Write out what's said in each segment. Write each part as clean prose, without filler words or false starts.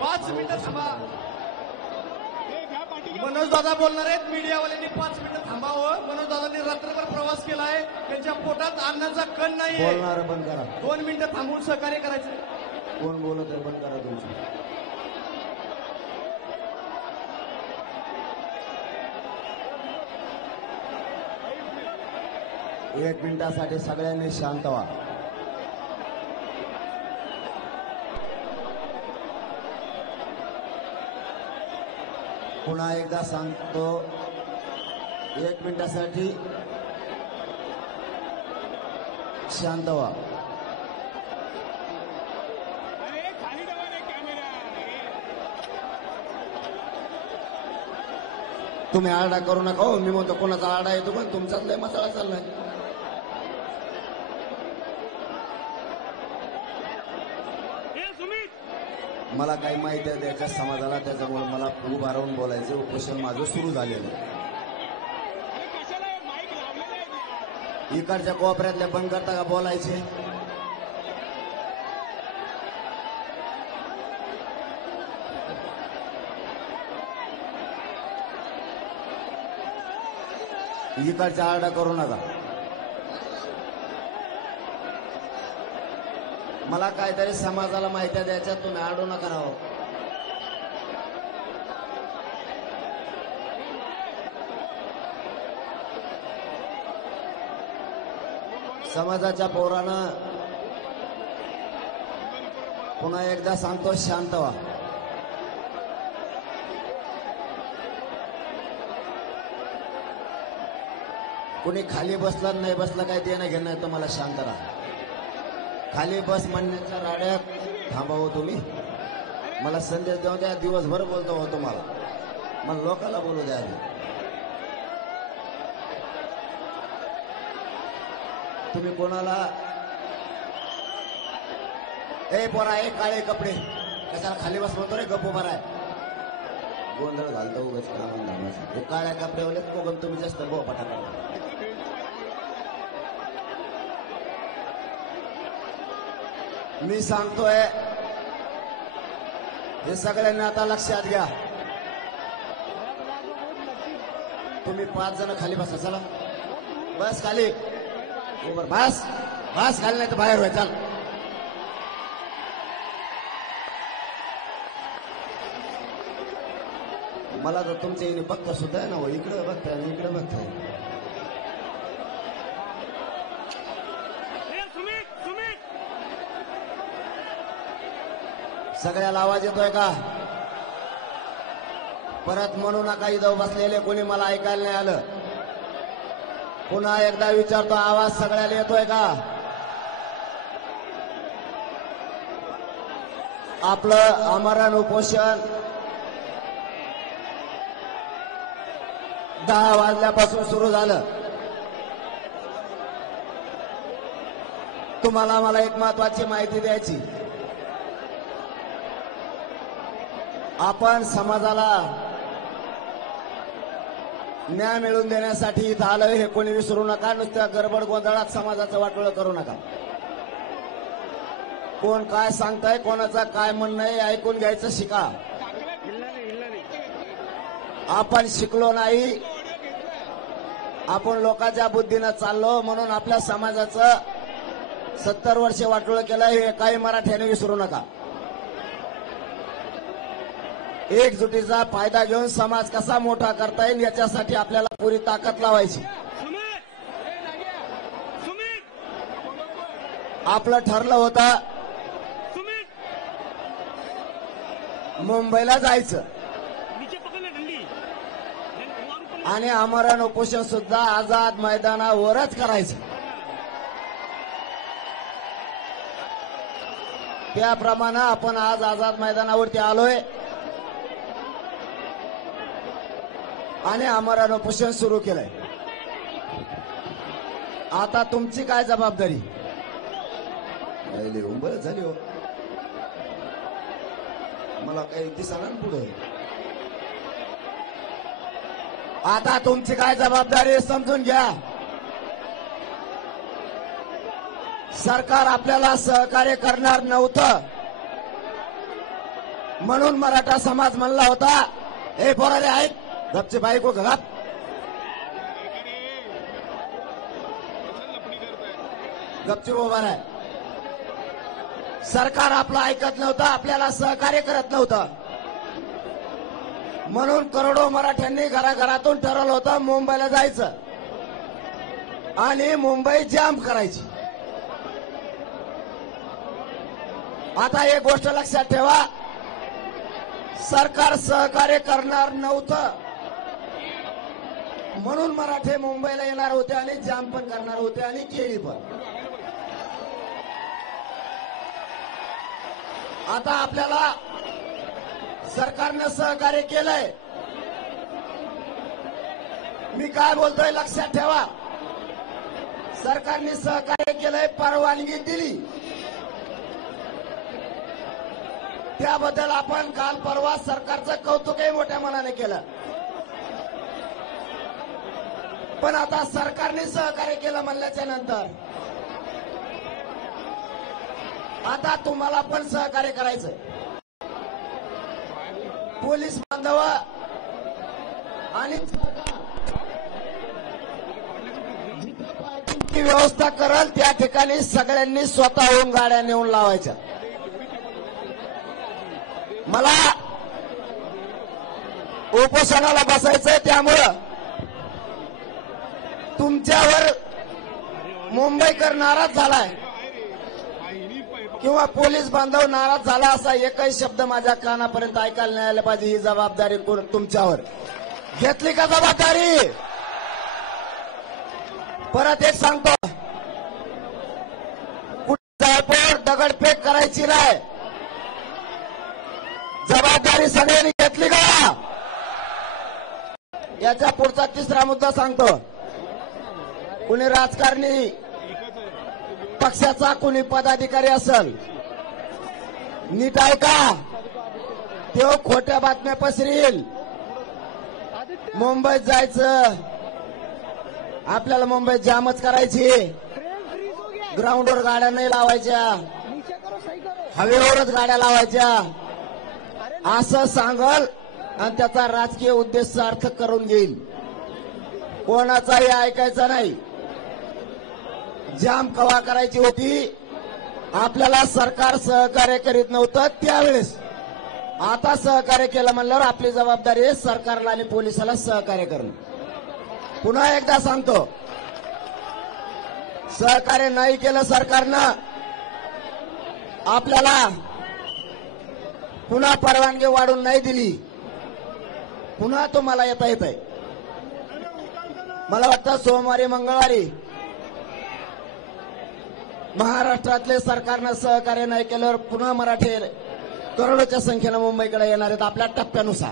5 मिनिटं थांबा. मनोज दादा बोलणार आहेत. मीडियावाल्यांनी 5 मिनिटं थांबावं. मनोज दादांनी रात्रभर प्रवास केलाय. त्यांच्या पोटात अन्नाचा कण नाहीये. बोलणार बंद करा. 2 मिनिटं थांबून सहकार्य करायचं. कोण बोलत आहे बंद करा तुमचं. एक मिनिटासाठी सगळ्यांनी शांत व्हा. पुन्हा एकदा सांगतो, 1 मिनिटासाठी शांत व्हा. तुम्ही आरडा करू नका हो. मी म्हणतो कोणाचा आरडा येतो पण तुमचाच लय मसाला चाललाय. मला काही माहिती आहे त्याच्या समाजाला, त्याच्यामुळे मला उभा राहून बोलायचं उपोषण माझं सुरू झालेलं. इकडच्या कोपऱ्यातल्या बंद करता का बोलायचे. इकडचा आरडा करू नका. मला काहीतरी समाजाला माहिती द्यायच्या, तुम्ही आडू नका राहो. समाजाच्या पोरानं पुन्हा एकदा सांगतो, शांत व्हा. कुणी खाली बसलं नाही बसलं काही देणं घेणं नाही. तुम्हाला शांत राहा. खाली बस म्हणण्याच्या राड्यात थांबावं तुम्ही. मला संदेश देऊ द्या. दिवसभर बोलतो हो तुम्हाला. मला लोकांना बोलू द्या. तुम्ही कोणाला ए पोरा ए काळे कपडे कशाला खाली बस म्हणतो रे. गप्प उभा आहे. गोंधळ घालतो उगाच कामान धामाचं. काळ्या कपड्यावाले कोकण तुम्ही जास्त गो पटापट. मी सांगतोय, हे सगळ्यांनी आता लक्षात घ्या. तुम्ही 5 जण खाली बसा. चला बस खाली. बस बस खाली, नाही तर बाहेर होय. चाल. मला तर तुमच्या इथे बघता सुद्धा आहे ना हो. इकडे बघताय आणि इकडे बघताय. सगळ्याला आवाज येतोय का. परत म्हणू नका इथं बसलेले कोणी मला ऐकायला नाही आलं. पुन्हा एकदा विचारतो, आवाज सगळ्याला येतोय का. आपलं आमरण उपोषण 10 वाजल्यापासून सुरू झालं. तुम्हाला मला एक महत्वाची माहिती द्यायची. आपण समाजाला न्याय मिळवून देण्यासाठी इथं आलोय हे कोणी विसरू नका. नुसत्या गडबड गोंधळात समाजाचं वाटोळं करू नका. कोण काय सांगताय, कोणाचं काय म्हणणं आहे ऐकून घ्यायचं शिका. आपण शिकलो नाही. आपण लोकांच्या बुद्धीनं चाललो म्हणून आपल्या समाजाचं 70 वर्षे वाटोळं केलं हे काही मराठ्याने विसरू नका. एकजुटीचा फायदा घेऊन समाज कसा मोठा करता येईल याच्यासाठी आपल्याला पुरी ताकद लावायची. आपलं ठरलं होतं मुंबईला जायचं आणि आमरण उपोषण सुद्धा आझाद मैदानावरच करायचं. त्याप्रमाणे आपण आज आझाद मैदानावरती आलोय आणि आमरण उपोषण सुरू केलंय. आता तुमची काय जबाबदारी. बरं झाली हो. मला काही दिसणार ना पुढे. आता तुमची काय जबाबदारी समजून घ्या. सरकार आपल्याला सहकार्य करणार नव्हतं. म्हणून मराठा समाज म्हणला होता, हे पोराले ऐक, गपचे बायको घरात गपचूप उभा आहे. सरकार आपलं ऐकत नव्हतं, आपल्याला सहकार्य करत नव्हतं. म्हणून करोडो मराठ्यांनी घराघरातून ठरवलं होतं मुंबईला जायचं आणि मुंबई जाम करायची. आता एक गोष्ट लक्षात ठेवा, सरकार सहकार्य करणार नव्हतं म्हणून मराठे मुंबईला येणार होते आणि जाम पण करणार होते आणि केली पण. आता आपल्याला सरकारनं सहकार्य केलंय. मी काय बोलतोय लक्षात ठेवा, सरकारने सहकार्य केलंय, परवानगी दिली, त्याबद्दल आपण काल परवा सरकारचं कौतुकही मोठ्या मनाने केलं. पण आता सरकारने सहकार्य केलं म्हणल्याच्या नंतर आता तुम्हाला पण सहकार्य करायचंय. पोलीस बांधव आणि पार्किंगची व्यवस्था करल त्या ठिकाणी सगळ्यांनी स्वतःहून गाड्या नेऊन लावायच्या. मला उपोषणाला बसायचंय, त्यामुळं तुमच्यावर मुंबईकर नाराज झालाय किंवा पोलीस बांधव नाराज झाला असा एकही शब्द माझ्या कानापर्यंत ऐकायला नाही आला पाहिजे. ही जबाबदारी तुमच्यावर घेतली का जबाबदारी? परत एक सांगतो, कुठे जायपोर दगडफेक करायची नाही. जबाबदारी सगळ्यांनी घेतली का? याच्या पुढचा तिसरा मुद्दा सांगतो. कुणी राजकारणी पक्षाचा कुणी पदाधिकारी असेल, नीट ऐका, तो खोट्या बातम्या पसरील. मुंबईत जायचं, आपल्याला मुंबईत जामच करायची, ग्राउंडवर गाड्या नाही लावायच्या, हवेवरच गाड्या लावायच्या असं सांगल आणि त्याचा राजकीय उद्देश सार्थक करून घेईल. कोणाचाही ऐकायचा नाही. जाम कवा करायची होती, आपल्याला सरकार सहकार्य करीत नव्हतं त्यावेळेस. आता सहकार्य केलं म्हणल्यावर आपली जबाबदारी आहे सरकारला आणि पोलिसाला सहकार्य करणं. पुन्हा एकदा सांगतो, सहकार्य नाही केलं सरकारनं, आपल्याला पुन्हा परवानगी वाढून नाही दिली, पुन्हा तुम्हाला येता येत आहे. मला वाटतं सोमवारी मंगळवारी महाराष्ट्रातले सरकारनं सहकार्य नाही केल्यावर पुन्हा मराठे करोडोच्या संख्येनं मुंबईकडे येणार आहेत आपल्या टप्प्यानुसार.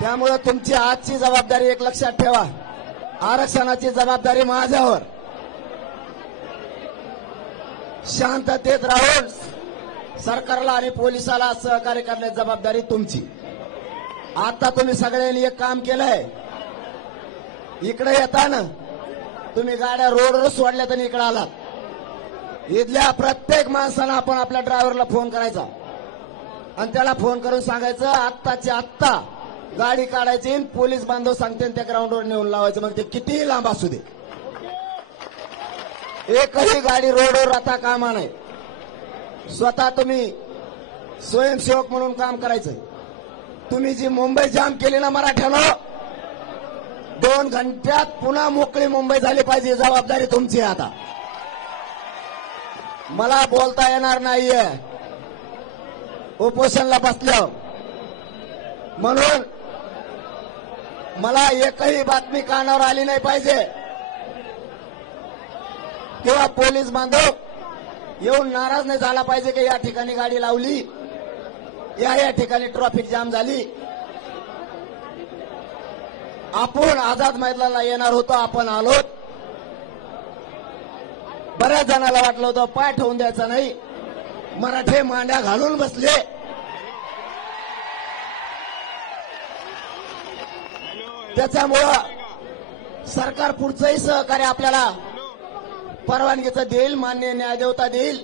त्यामुळे तुमची आजची जबाबदारी एक लक्षात ठेवा, आरक्षणाची जबाबदारी माझ्यावर. शांततेत राहून सरकारला आणि पोलिसाला सहकार्य करण्याची जबाबदारी तुमची. आता तुम्ही सगळ्यांनी एक काम केलंय, इकडे येताना तुम्ही गाड्या रोडवर सोडल्या तर इकडे आलात. इथल्या प्रत्येक माणसाला आपण आपल्या ड्रायव्हरला फोन करायचा आणि त्याला फोन करून सांगायचं आत्ताची आत्ता गाडी काढायची, पोलीस बांधव सांगते त्या ग्राउंडवर नेऊन लावायचं, मग ते कितीही लांब असू दे. एकही गाडी रोडवर आता कामा नाही. स्वतः तुम्ही स्वयंसेवक म्हणून काम करायचंय. तुम्ही जी मुंबई जाम केली ना मराठ्यानं, 2 घंट्यात पुन्हा मोकळी मुंबई झाली पाहिजे. जबाबदारी तुमची आहे. आता मला बोलता येणार नाहीये उपोषणला बसल्यावर, म्हणून मला एकही बातमी कानावर आली नाही पाहिजे किंवा पोलीस बांधव येऊन नाराज नाही झाला पाहिजे की या ठिकाणी गाडी लावली, या ठिकाणी ट्रॅफिक जाम झाली. आपण आझाद मैदानाला येणार होतो, आपण आलो. बऱ्याच जणांना वाटलं होतं पाय ठेवून द्यायचा नाही, मराठे मांड्या घालून बसले. त्याच्यामुळं सरकार पुढचंही सहकार्य आपल्याला परवानगीचं देईल, मान्य न्यायदेवता देईल.